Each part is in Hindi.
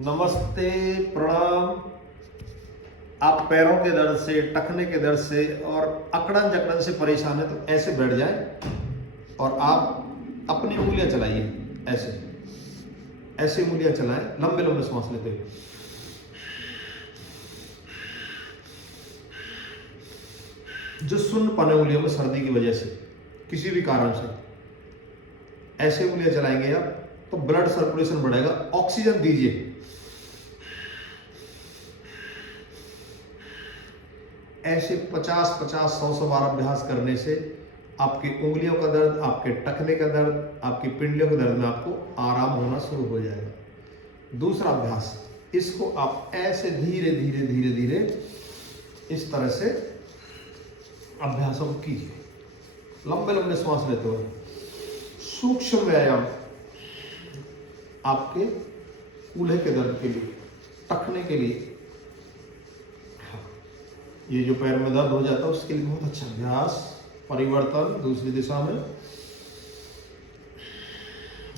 नमस्ते, प्रणाम। आप पैरों के दर्द से, टखने के दर्द से और अकड़न जकड़न से परेशान है तो ऐसे बैठ जाएं और आप अपनी उंगलियां चलाइए। ऐसे ऐसे उंगलियां चलाएं, लंबे लंबे सांस लेते हुए। जो सुन्न पने उंगलियों में सर्दी की वजह से, किसी भी कारण से ऐसे उंगलियां चलाएंगे आप तो ब्लड सर्कुलेशन बढ़ेगा। ऑक्सीजन दीजिए। ऐसे 50-50, 100-100 बार अभ्यास करने से आपकी उंगलियों का दर्द, आपके टखने का दर्द, आपकी पिंडलियों के दर्द में आपको आराम होना शुरू हो जाएगा। दूसरा अभ्यास, इसको आप ऐसे धीरे धीरे धीरे धीरे इस तरह से अभ्यासों को कीजिए, लंबे लंबे श्वास लेते हुए। सूक्ष्म व्यायाम आपके कूल्हे के दर्द के लिए, टखने के लिए, ये जो पैर में दर्द हो जाता है उसके लिए बहुत अच्छा अभ्यास। परिवर्तन दूसरी दिशा में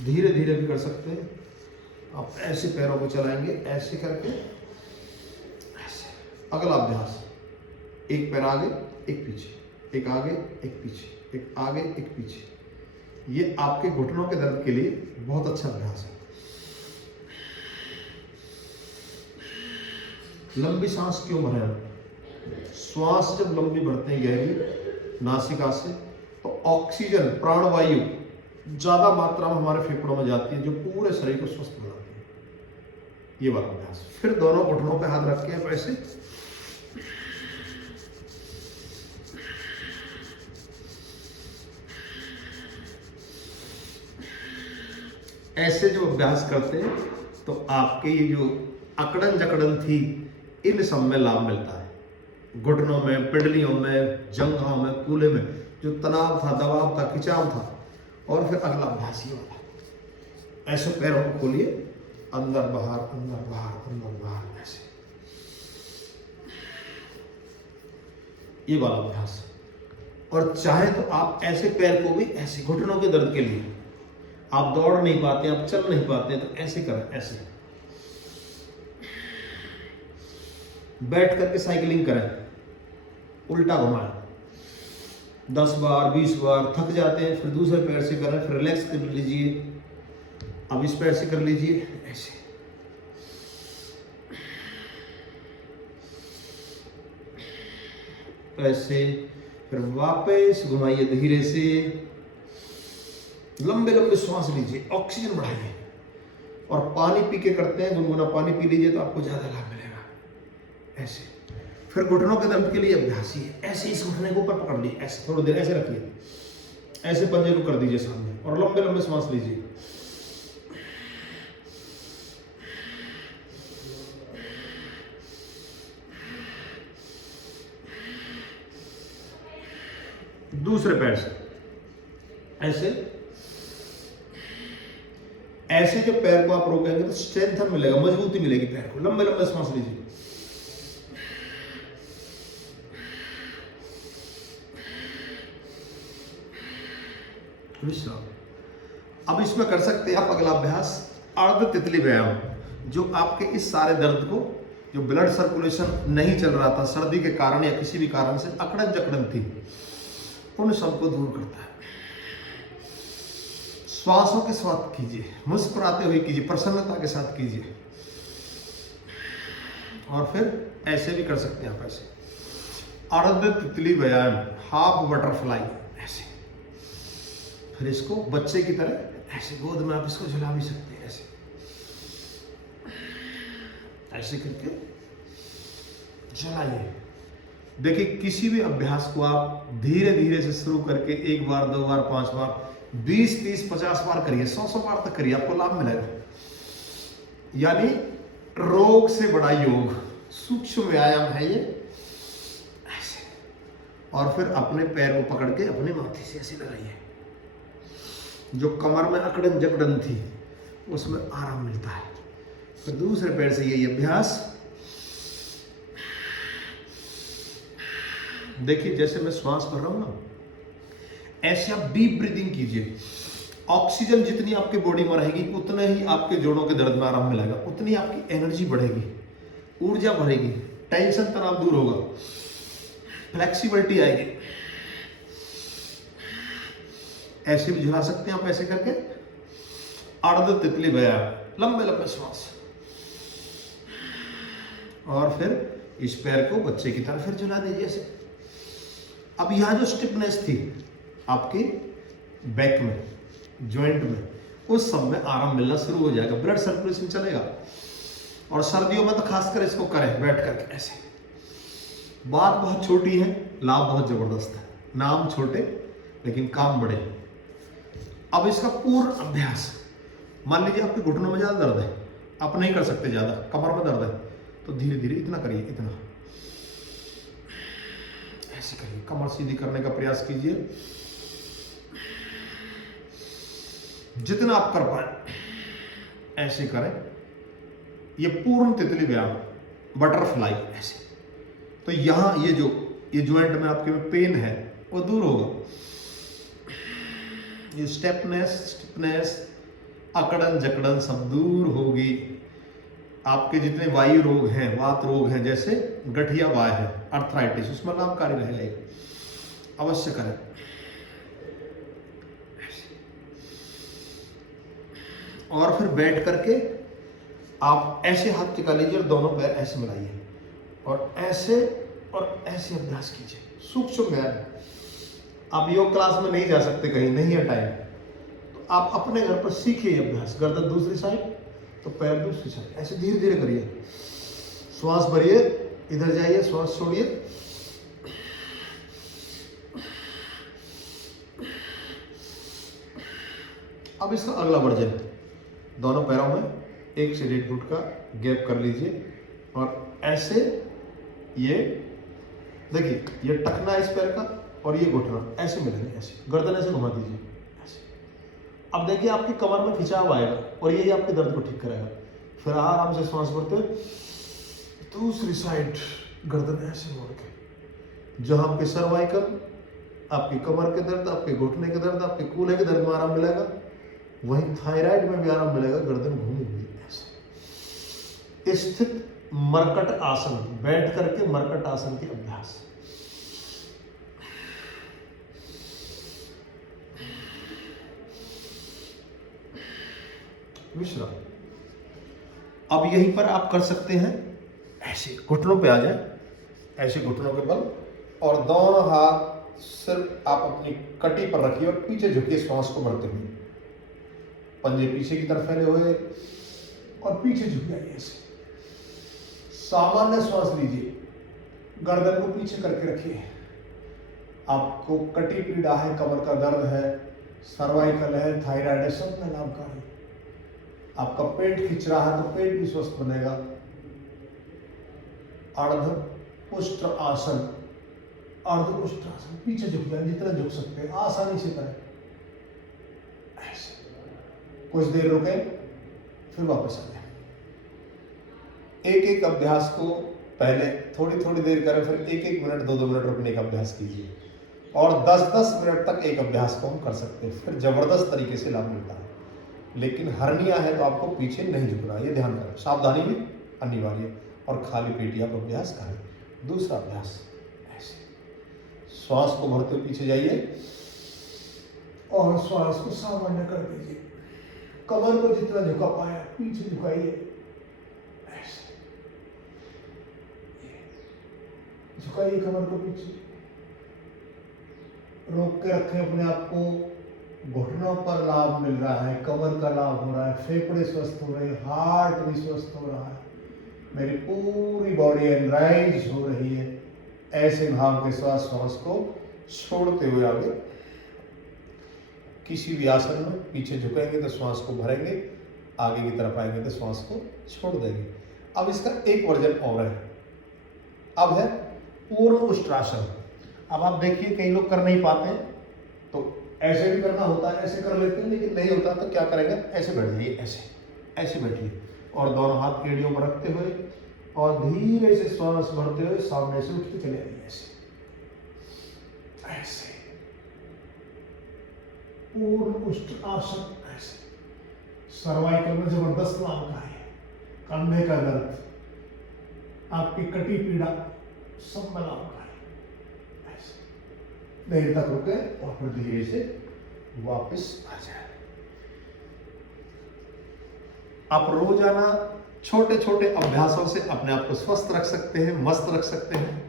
धीरे धीरे भी कर सकते हैं। आप ऐसे पैरों को चलाएंगे, ऐसे करके ऐसे। अगला अभ्यास, एक पैर आगे एक पीछे, एक आगे एक पीछे, एक आगे एक पीछे। ये आपके घुटनों के दर्द के लिए बहुत अच्छा अभ्यास है। लंबी सांस क्यों भरें हम? श्वास जब लंबी भरते हैं गहरी नासिका से तो ऑक्सीजन, प्राणवायु ज्यादा मात्रा में हमारे फेफड़ों में जाती है, जो पूरे शरीर को स्वस्थ बनाती है। ये वाला अभ्यास। फिर दोनों घुटनों पे हाथ रख के ऐसे ऐसे जो अभ्यास करते हैं तो आपके ये जो अकड़न जकड़न थी, इन सब में लाभ मिलता है। घुटनों में, पिंडलियों में, जंघों में, कूल्हे में जो तनाव था, दबाव था, खिंचाव था। और फिर अगला अभ्यास ये वाला, ऐसे पैरों को खोलिए, अंदर बाहर, अंदर बाहर, अंदर बाहर, ऐसे। ये वाला अभ्यास। और चाहे तो आप ऐसे पैर को भी ऐसे, घुटनों के दर्द के लिए आप दौड़ नहीं पाते, आप चल नहीं पाते तो ऐसे करें, ऐसे बैठ करके साइकिलिंग करें, उल्टा घुमाएं 10 बार 20 बार। थक जाते हैं फिर दूसरे पैर से करें, फिर रिलैक्स कर लीजिए। अब इस पैर से कर लीजिए, ऐसे ऐसे। फिर वापस घुमाइए धीरे से, लंबे लंबे श्वास लीजिए, ऑक्सीजन बढ़ाइए। और पानी पी के करते हैं, गुनगुना पानी पी लीजिए तो आपको ज्यादा लाभ मिलेगा। ऐसे। फिर घुटनों के दर्द के लिए अभ्यास ही है, ऐसे इस घुटने को ऊपर पकड़ लीजिए, ऐसे थोड़ी देर ऐसे रखिए, ऐसे पंजे को कर दीजिए सामने और लंबे लंबे श्वास लीजिए। दूसरे पैर से ऐसे ऐसे जो पैर को आप रोकेंगे तो स्ट्रेंथ मिलेगा, मजबूती मिलेगी पैर को। लंबे लंबे सांस लीजिए। अब इसमें कर सकते हैं आप अगला अभ्यास, अर्ध तितली व्यायाम, जो आपके इस सारे दर्द को, जो ब्लड सर्कुलेशन नहीं चल रहा था सर्दी के कारण या किसी भी कारण से अकड़न जकड़न थी, उन सबको दूर करता है। श्वासों के साथ कीजिए, मुस्कुराते हुए कीजिए, प्रसन्नता के साथ कीजिए। और फिर ऐसे भी कर सकते हैं आप, ऐसे अर्ध तितली व्यायाम, हाफ बटरफ्लाई, ऐसे। फिर इसको बच्चे की तरह ऐसे गोद में आप इसको झुला भी सकते हैं, ऐसे ऐसे करके झुलाइए। देखिए, किसी भी अभ्यास को आप धीरे धीरे से शुरू करके 1 बार 2 बार 5 बार 20 30 50 बार करिए, 100 बार तक करिए, आपको लाभ मिलेगा। यानी रोग से बड़ा योग, सूक्ष्म व्यायाम है ये। ऐसे। और फिर अपने पैर को पकड़ के अपने माथे से ऐसे लगाइए। जो कमर में अकड़न जकड़न थी उसमें आराम मिलता है। फिर दूसरे पैर से यही अभ्यास। देखिए, जैसे मैं श्वास भर रहा हूं ना, ऐसे आप डीप ब्रीदिंग कीजिए ऑक्सीजन जितनी आपके बॉडी में रहेगी उतने ही आपके जोड़ों के दर्द में आराम मिलेगा, उतनी आपकी एनर्जी बढ़ेगी, ऊर्जा बढ़ेगी, टेंशन तनाव दूर होगा, फ्लेक्सिबिलिटी आएगी। ऐसे भी झुला सकते हैं आप, ऐसे करके अर्ध तितली व्यायाम, लंबे लंबे श्वास, और फिर इस पैर को बच्चे की तरह फिर झुला दीजिए ऐसे। अब यहां जो स्टिफनेस थी आपकी बैक में, जॉइंट में, उस सब में आराम मिलना शुरू हो जाएगा, ब्लड सर्कुलेशन चलेगा। और सर्दियों में तो खासकर इसको करें बैठ करके ऐसे। बात बहुत छोटी है, लाभ बहुत जबरदस्त है। नाम छोटे लेकिन काम बड़े। अब इसका पूर्ण अभ्यास, मान लीजिए आपके घुटनों में ज्यादा दर्द है, आप नहीं कर सकते, ज्यादा कमर में दर्द है, तो धीरे धीरे इतना करिए, इतना ऐसे करिए, कमर सीधी करने का प्रयास कीजिए जितना आप कर पाए, ऐसे करें। ये पूर्ण तितली व्यायाम, बटरफ्लाई ऐसे। तो यहां ये ज्वाइंट में आपके में पेन है वो दूर होगा, ये स्टिफनेस अकड़न जकड़न सब दूर होगी। आपके जितने वायु रोग हैं, वात रोग हैं, जैसे गठिया वाय है, अर्थराइटिस, उसमें लाभकारी रहेगा ये, अवश्य करें। और फिर बैठ करके आप ऐसे हाथ टिका लीजिए और दोनों पैर ऐसे मिलाइए और ऐसे अभ्यास कीजिए, सूक्ष्म व्यायाम। आप योग क्लास में नहीं जा सकते, कहीं नहीं है टाइम, तो आप अपने घर पर सीखिए अभ्यास। गर्दन दूसरी साइड तो पैर दूसरी साइड, ऐसे धीरे धीरे करिए। श्वास भरिए, इधर जाइए, श्वास छोड़िए, अब इसका अगला वर्जन, दोनों पैरों में 1 से 1.5 फुट का गैप कर लीजिए और ऐसे, ये देखिए, ये टखना इस पैर का और ये घुटना ऐसे मिलेंगे, ऐसे गर्दन ऐसे घुमा दीजिए ऐसे। अब देखिए आपकी कमर में खिंचाव आएगा और यही आपके दर्द को ठीक करेगा। फिर आराम से श्वास भरते हुए दूसरी साइड गर्दन ऐसे मोड़ के, जहां आपके सर्वाइकल, आपकी कमर के दर्द, आपके घुटने के दर्द, आपके कूल्हे के दर्द में आराम मिलेगा, वहीं थायराइड में भी आराम मिलेगा। गर्दन घूमी हुई ऐसे स्थित मरकट आसन, बैठ करके मरकट आसन के अभ्यास। विश्राम। अब यहीं पर आप कर सकते हैं ऐसे, घुटनों पे आ जाए, ऐसे घुटनों के बल, और दोनों हाथ सिर्फ आप अपनी कटी पर रखिए और पीछे झुकिए, श्वास को भरते हुए, पंजे पीछे की तरफ फैले हुए और पीछे झुक जाइए ऐसे। सामान्य श्वास लीजिए, गर्दन को पीछे करके रखिए। आपको कटी पीड़ा है, कमर का दर्द है, सर्वाइकल है, थायराइड है, सब में लाभकारी। आपका पेट खिंच रहा है तो पेट भी स्वस्थ बनेगा। अर्ध उष्ट्र आसन, अर्ध उष्ट्र आसन, पीछे झुक जाए, जितना झुक सकते हैं आसानी से करें ऐसे। कुछ देर रुके, फिर वापस आ जाए। एक एक अभ्यास को पहले थोड़ी थोड़ी देर करें, फिर 1-1 मिनट 2-2 मिनट रुकने का अभ्यास कीजिए, और 10-10 मिनट तक एक अभ्यास को हम कर सकते हैं। फिर जबरदस्त तरीके से लाभ मिलता है। लेकिन हर्निया है तो आपको पीछे नहीं झुकना, ये ध्यान करें, सावधानी भी अनिवार्य, और खाली पेट ही आप अभ्यास करें। दूसरा अभ्यास ऐसे, श्वास को भरते हुए पीछे जाइए और श्वास को सामान्य कर दीजिए। कमर को जितना झुका पाए पीछे झुकाइए ऐसे, झुकाइए कमर को पीछे, रोक के रखें अपने आप को। घुटनों पर लाभ मिल रहा है, कमर का लाभ हो रहा है, फेफड़े स्वस्थ हो रहे हैं, हार्ट भी स्वस्थ हो रहा है, मेरी पूरी बॉडी एनराइज हो रही है। ऐसे भाव के साथ श्वास को छोड़ते हुए आगे किसी भी आसन में पीछे झुकेंगे तो श्वास को भरेंगे, आगे की तरफ आएंगे तो श्वास को छोड़ देंगे। अब इसका एक वर्जन और है, अब है पूर्ण उष्ट्रासन। अब आप देखिए कई लोग कर नहीं पाते हैं, तो ऐसे भी करना होता है, ऐसे कर लेते हैं, लेकिन नहीं होता तो क्या करेंगे, ऐसे बैठ जाइए, ऐसे बैठिए, और दोनों हाथ एड़ियों पर रखते हुए और धीरे से श्वास भरते हुए सामने से उठ के चले आइए ऐसे। पूर्ण उष्ट आसन, ऐसे सर्वाइकल में जबरदस्त लाभकारी है, कंधे का दर्द, आपकी कटी पीड़ा सब में लाभकारी, ऐसे देर तक रुके और फिर धीरे से वापस आ जाए। आप रोजाना छोटे छोटे अभ्यासों से अपने आप को स्वस्थ रख सकते हैं, मस्त रख सकते हैं।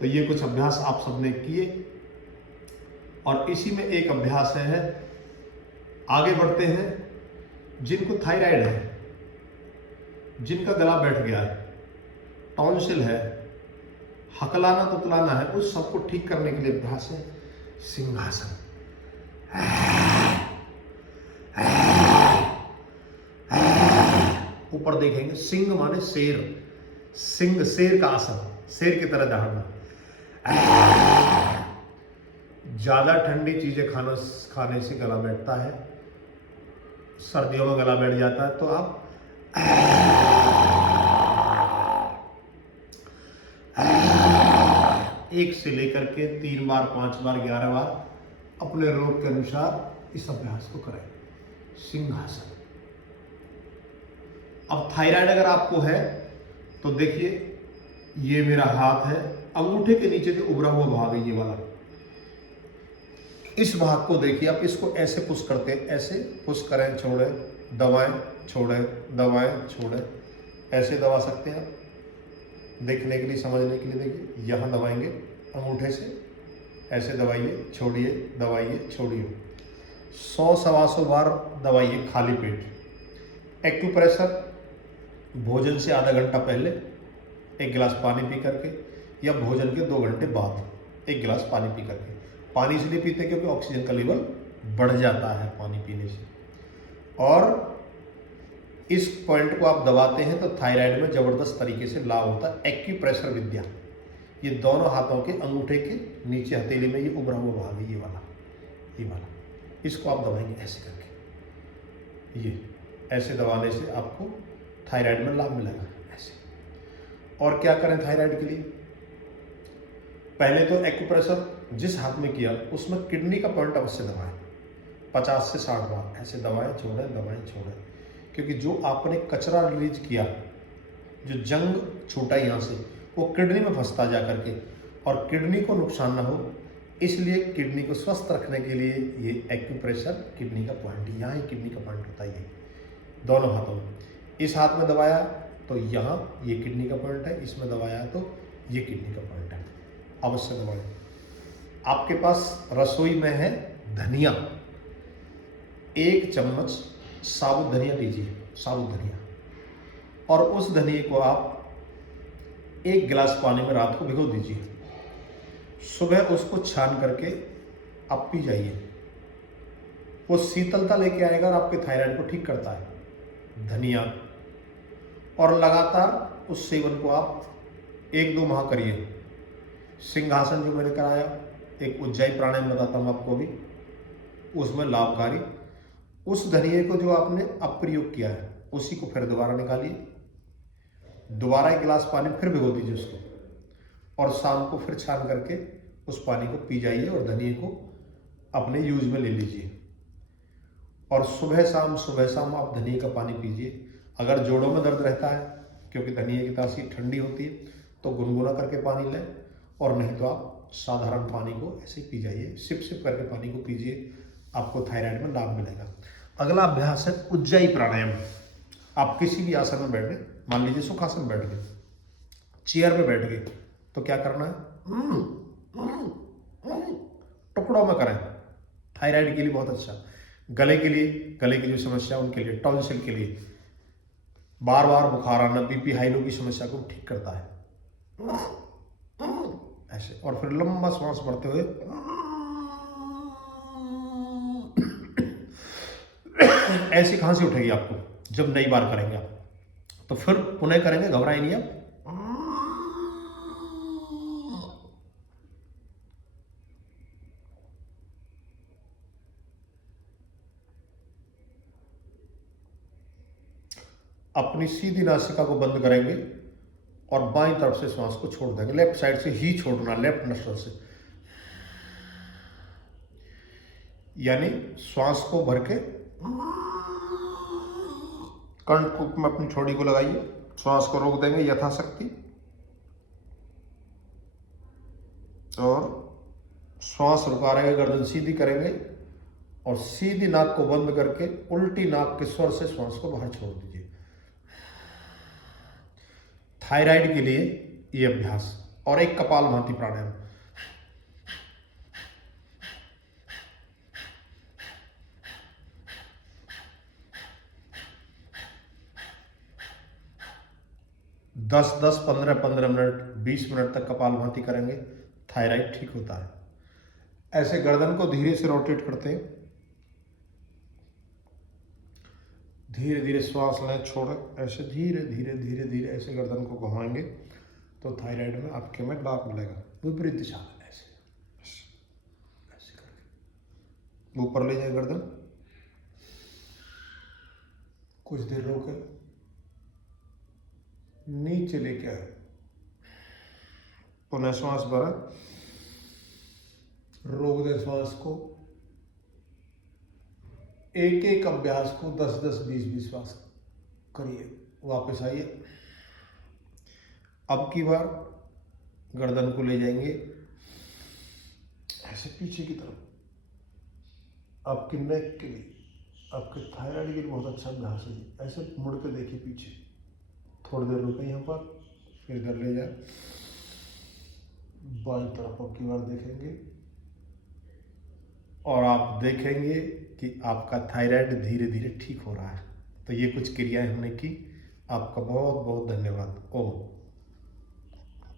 तो ये कुछ अभ्यास आप सबने किए और इसी में एक अभ्यास है, आगे बढ़ते हैं। जिनको थायराइड है, जिनका गला बैठ गया है, टॉन्सिल है, हकलाना तुतलाना है, उस सबको ठीक करने के लिए अभ्यास है सिंहासन। ऊपर देखेंगे, सिंह माने शेर, सिंह शेर का आसन, शेर की तरह दहाड़ना। ज्यादा ठंडी चीजें खाने से गला बैठता है, सर्दियों में गला बैठ जाता है, तो आप एक से लेकर के 3 बार, 5 बार, 11 बार अपने रोग के अनुसार इस अभ्यास को करें, सिंहासन। अब थायराइड अगर आपको है तो देखिए, ये मेरा हाथ है, अंगूठे के नीचे जो उभरा हुआ भाग है ये वाला, इस भाग को देखिए आप, इसको ऐसे पुश करते हैं, ऐसे पुश करें, छोड़े, दबाएं, छोड़े, दबाएं, छोड़े, ऐसे दबा सकते हैं आप। देखने के लिए, समझने के लिए देखिए, यहाँ दबाएंगे अंगूठे से, ऐसे दबाइए, छोड़िए, दबाइए, छोड़िए, 100-125 बार दबाइए खाली पेट। एक्यूप्रेशर भोजन से आधा घंटा पहले 1 गिलास पानी पी करके, या भोजन के 2 घंटे बाद 1 गिलास पानी पी करके। पानी इसलिए पीते हैं क्योंकि ऑक्सीजन का लेवल बढ़ जाता है पानी पीने से। और इस पॉइंट को आप दबाते हैं तो थायराइड में जबरदस्त तरीके से लाभ होता है। एक्यूप्रेशर विद्या, ये दोनों हाथों के अंगूठे के नीचे हथेली में ये उभरा हुआ भाग है, ये वाला, इसको आप दबाएंगे ऐसे करके, ये ऐसे दबाने से आपको थायराइड में लाभ मिलेगा, ऐसे। और क्या करें थायराइड के लिए? पहले तो एक्यूप्रेशर जिस हाथ में किया उसमें किडनी का पॉइंट अवश्य दबाएं, 50 से 60 बार ऐसे दबाएं, छोड़ें, दबाएं, छोड़ें, क्योंकि जो आपने कचरा रिलीज किया, जो जंग छूटा यहाँ से, वो किडनी में फंसता जा करके, और किडनी को नुकसान ना हो, इसलिए किडनी को स्वस्थ रखने के लिए ये एक्यूप्रेशर किडनी का पॉइंट, यहाँ ही किडनी का पॉइंट होता है, ये दोनों हाथों में। इस हाथ में दबाया तो यहाँ ये किडनी का पॉइंट है, इसमें दबाया तो ये किडनी का पॉइंट है, अवश्य दबाएं। आपके पास रसोई में है धनिया, 1 चम्मच साबुत धनिया लीजिए, साबुत धनिया, और उस धनिए को आप 1 गिलास पानी में रात को भिगो दीजिए, सुबह उसको छान करके आप पी जाइए। वो शीतलता लेके आएगा और आपके थायराइड को ठीक करता है धनिया। और लगातार उस सेवन को आप 1-2 माह करिए। सिंहासन जो मैंने कराया, एक उज्जैन प्राणायाम बताता हूँ आपको भी, उसमें लाभकारी। उस धनिए को जो आपने अब प्रयोग किया है उसी को फिर दोबारा निकालिए, दोबारा 1 गिलास पानी फिर भिगो दीजिए उसको, और शाम को फिर छान करके उस पानी को पी जाइए और धनिए को अपने यूज में ले लीजिए। और सुबह शाम आप धनिए का पानी पीजिए। अगर जोड़ों में दर्द रहता है, क्योंकि धनिए की तासीर ठंडी होती है, तो गुनगुना करके पानी लें, और नहीं तो आप साधारण पानी को ऐसे पी जाइए, सिप करके पानी को पीजिए, आपको थायराइड में लाभ मिलेगा। अगला अभ्यास है उज्जयी प्राणायाम। आप किसी भी आसन में बैठे, मान लीजिए सुखासन बैठ गए, चेयर पे बैठ गए, तो क्या करना है, टुकड़ों में करें, थायराइड के लिए बहुत अच्छा। गले के लिए, गले की जो समस्या उनके लिए, टॉन्सिल के लिए, बार बार बुखार आना, बीपी हाई लो की समस्या को ठीक करता है, ऐसे। और फिर लंबा श्वास भरते हुए ऐसी खांसी उठेगी आपको जब नई बार करेंगे आप, तो फिर पुनः करेंगे, घबराए नहीं आप। अपनी सीधी नासिका को बंद करेंगे और बाईं तरफ से श्वास को छोड़ देंगे, लेफ्ट साइड से ही छोड़ना, लेफ्ट नस्ल से। यानी श्वास को भर के कंठ में अपनी छोड़ी को लगाइए, श्वास को रोक देंगे यथाशक्ति और श्वास रुका रहेंगे, गर्दन सीधी करेंगे और सीधी नाक को बंद करके उल्टी नाक के स्वर से श्वास को बाहर छोड़ दीजिए। थायराइड के लिए ये अभ्यास और एक कपालभाति प्राणायाम। दस 15 मिनट 20 मिनट तक कपालभाति करेंगे, थायराइड ठीक होता है। ऐसे गर्दन को धीरे से रोटेट करते हैं, धीरे धीरे श्वास लें, छोड़ें, ऐसे धीरे धीरे धीरे धीरे ऐसे गर्दन को घुमाएंगे तो थायराइड में आपके में लाभ मिलेगा। विपरीत दिशा में ऐसे ऐसे करके ऊपर ले जाए गर्दन, कुछ देर रोके, नीचे लेके आए, पुनः श्वास भरा, रोक दें श्वास को। एक एक अभ्यास को 10-10 20-20 श्वास करिए, वापस आइए। अब की बार गर्दन को ले जाएंगे ऐसे पीछे की तरफ, आपके नेक के लिए, आपके थायराइड के लिए बहुत अच्छा अभ्यास है। ऐसे मुड़ के देखिए पीछे, थोड़ी देर रुके यहाँ पर, फिर इधर ले जाए, बाईं तरफ अब की बार देखेंगे और आप देखेंगे कि आपका थायराइड धीरे धीरे ठीक हो रहा है। तो ये कुछ क्रियाएं हमने की। आपका बहुत बहुत धन्यवाद। ओम।